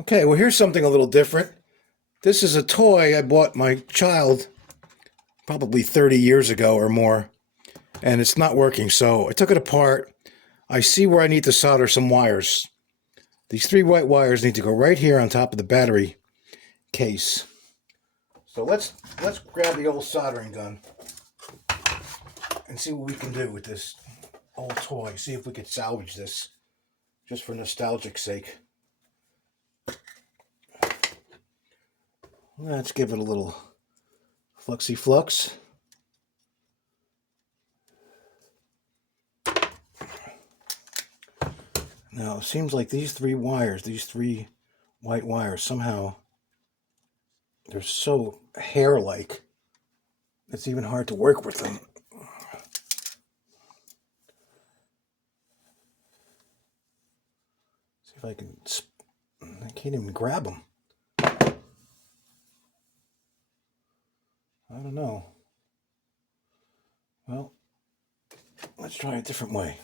Okay, well, here's something a little different. This is a toy I bought my child probably 30 years ago or more, and it's not working. So I took it apart. I see where I need to solder some wires. These three white wires need to go right here on top of the battery case. So let's grab the old soldering gun and see what we can do with this old toy. See if we could salvage this just for nostalgic sake. Let's give it a little fluxy flux. Now it seems like these three wires, these three white wires, somehow they're so hair-like it's even hard to work with them. See if I can. I can't even grab them. I don't know. Well, let's try a different way.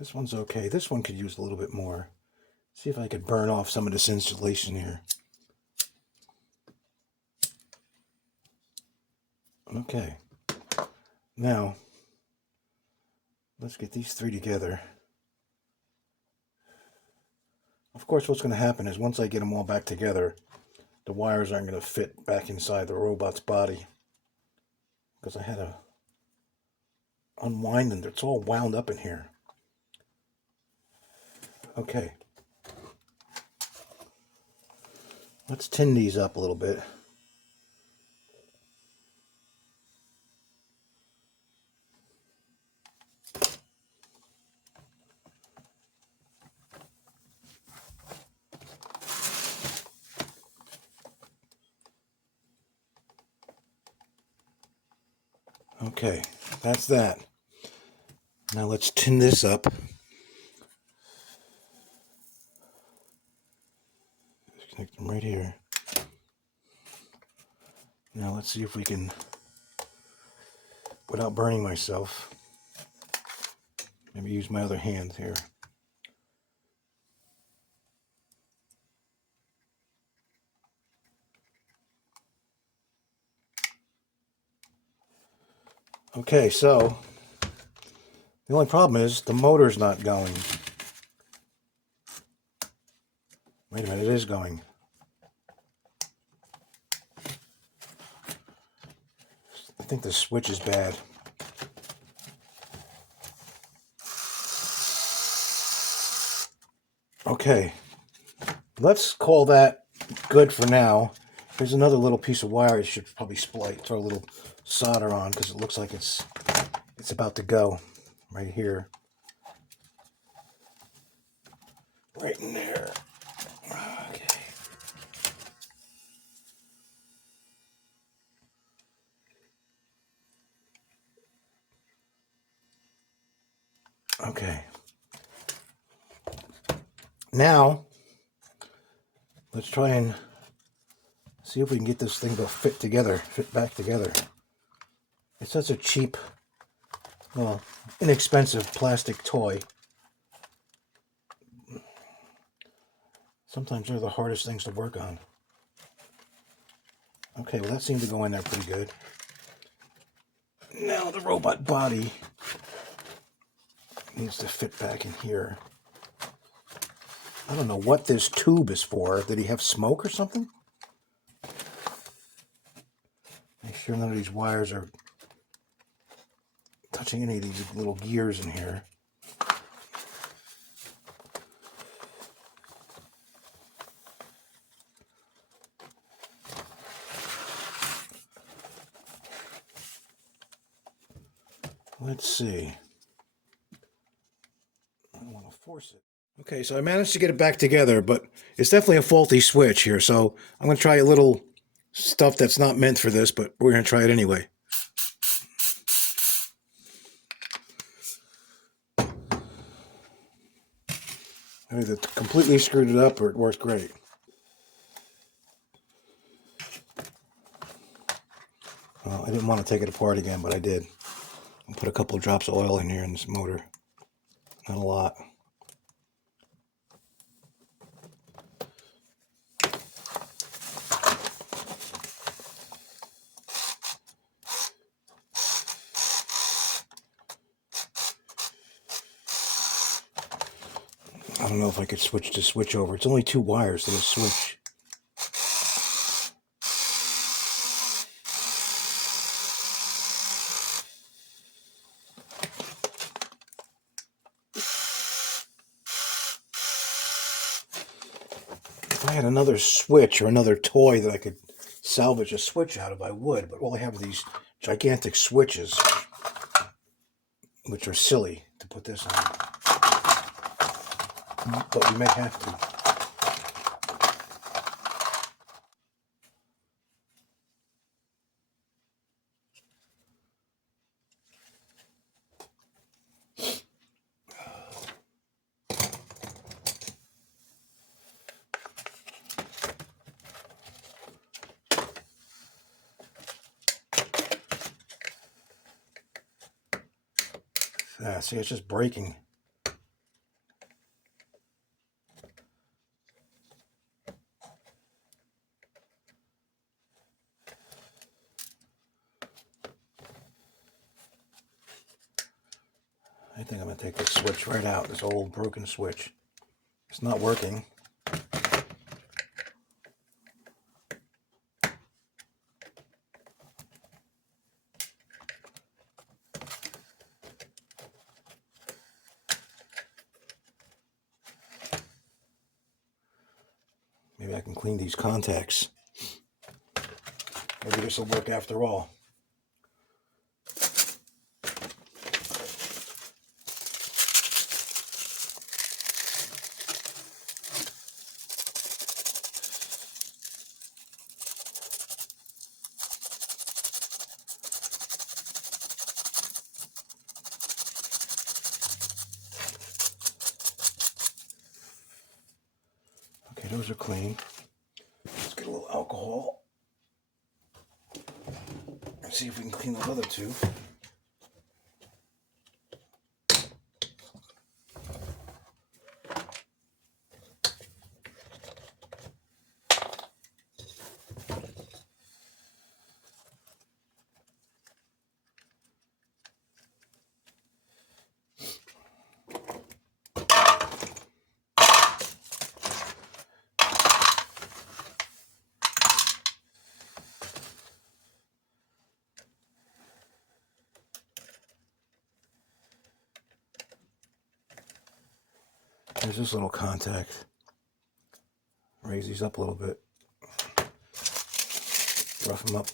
This one's okay. This one could use a little bit more. See if I could burn off some of this insulation here. Okay. Now, let's get these three together. Of course, what's going to happen is once I get them all back together, the wires aren't going to fit back inside the robot's body. Because I had to unwind them. It's all wound up in here. Okay. Let's tin these up a little bit. Okay, that's that. Now let's tin this up. Connect them right here. Now let's see if we can, without burning myself, maybe use my other hand here. Okay, so the only problem is the motor's not going. Wait a minute, it is going. I think the switch is bad. Okay, let's call that good for now. Here's another little piece of wire I should probably throw a little solder on because it looks like it's about to go right here. Right in there. Okay. Okay. Now, let's try and see if we can get this thing to fit back together. It's such a cheap, well, inexpensive plastic toy. Sometimes they're the hardest things to work on. Okay, well that seemed to go in there pretty good. Now the robot body needs to fit back in here. I don't know what this tube is for. Did he have smoke or something? Make sure none of these wires are touching any of these little gears in here. Let's see. I don't want to force it. Okay, so I managed to get it back together, but it's definitely a faulty switch here. So I'm going to try a little stuff that's not meant for this, but we're going to try it anyway. I either completely screwed it up or it worked great. Well, I didn't want to take it apart again, but I did. I'll put a couple of drops of oil in here in this motor. Not a lot. don't know if I could switch the switch over. It's only 2 wires to the switch. If I had another switch or another toy that I could salvage a switch out of, I would. But all I have are these gigantic switches, which are silly to put this on. But we may have to. See, it's just breaking. I think I'm going to take this switch right out, this old broken switch. It's not working. Maybe I can clean these contacts. Maybe this will work after all. Okay, those are clean. Let's get a little alcohol and see if we can clean those other 2. There's this little contact. Raise these up a little bit. Rough them up.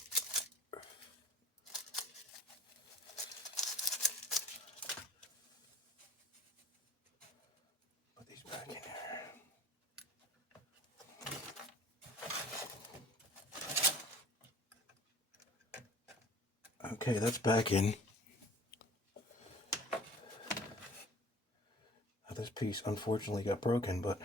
Put these back in here. Okay, that's back in. Now this piece unfortunately got broken, but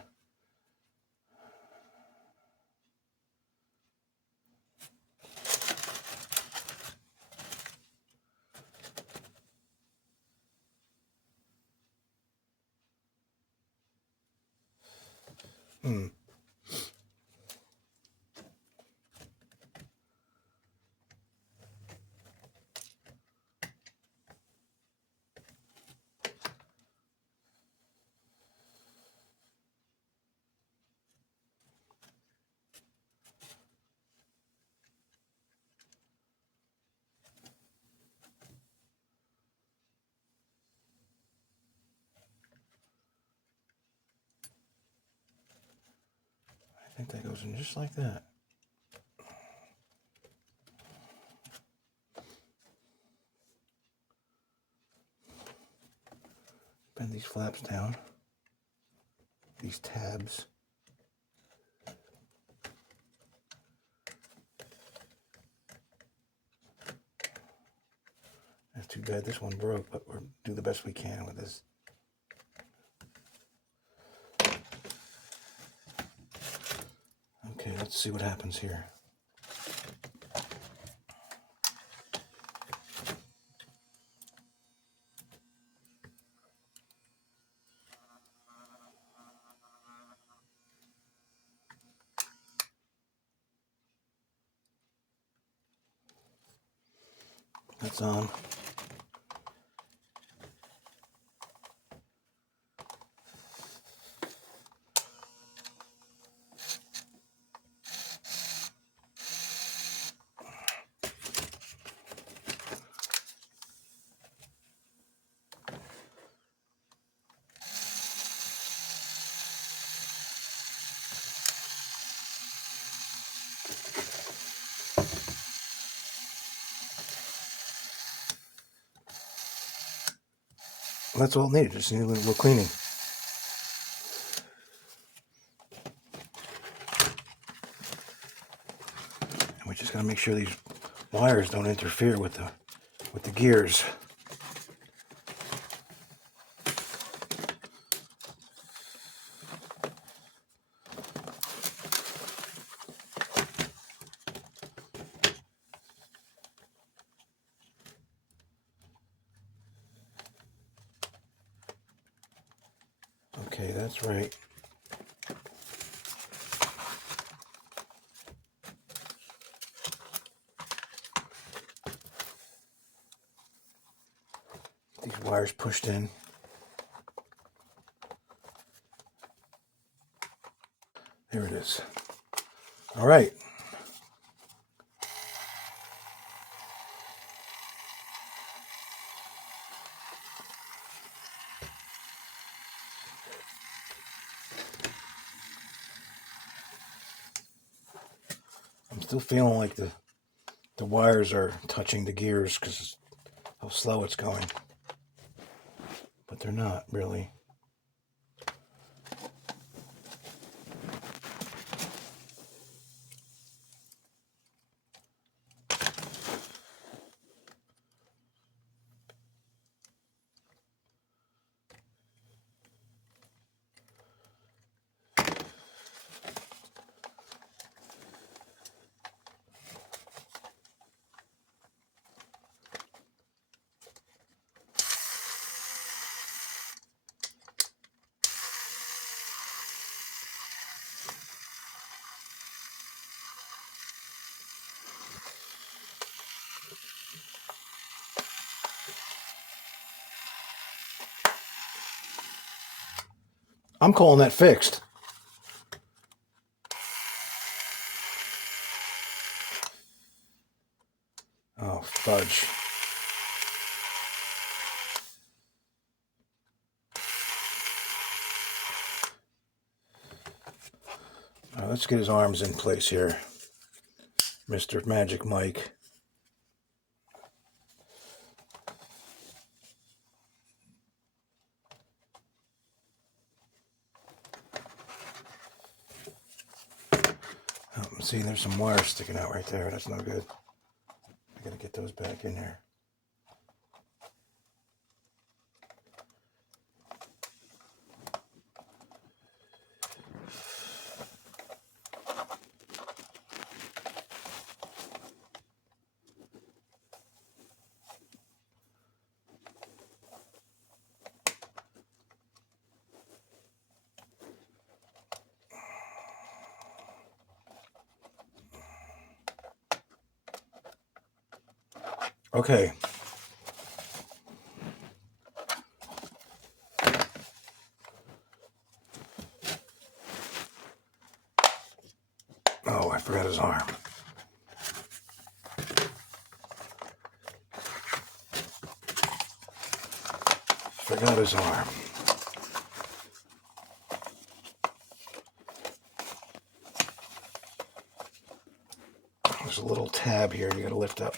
I think that goes in just like that. Bend these flaps down. These tabs. That's too bad this one broke, but we'll do the best we can with this. Okay, let's see what happens here. That's on. That's all it needed. Just needed a little cleaning. And we just gotta make sure these wires don't interfere with the gears. Okay, that's right. These wires pushed in. There it is. All right. I'm still feeling like the wires are touching the gears because how slow it's going. But they're not really. I'm calling that fixed. Oh, fudge. Let's get his arms in place here, Mr. Magic Mike. Oh, see, there's some wires sticking out right there. That's no good. I gotta get those back in there. Okay. Oh, I forgot his arm. Forgot his arm. There's a little tab here you gotta lift up.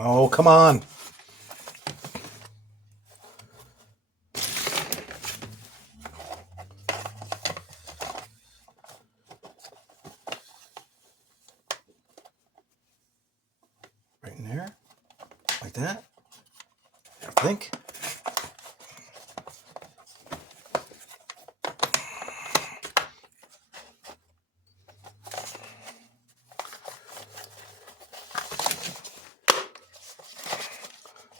Oh, come on. Right in there. Like that. I think.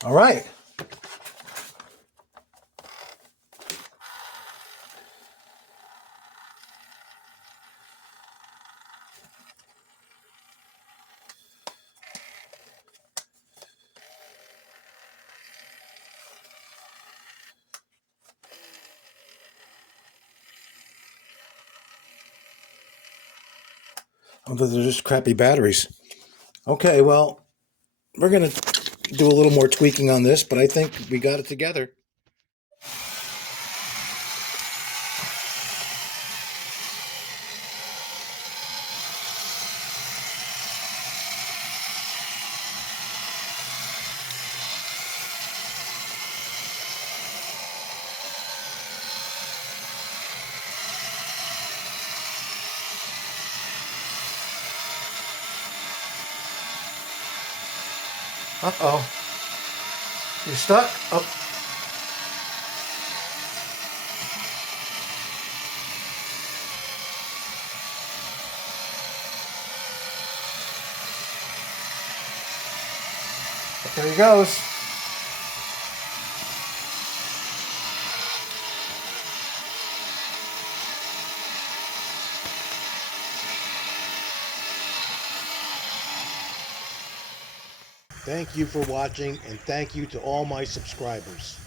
All right. Although they're just crappy batteries. Okay, well, we're going to do a little more tweaking on this, but I think we got it together. Uh-oh. You're stuck? Oh, there he goes. Thank you for watching, and thank you to all my subscribers.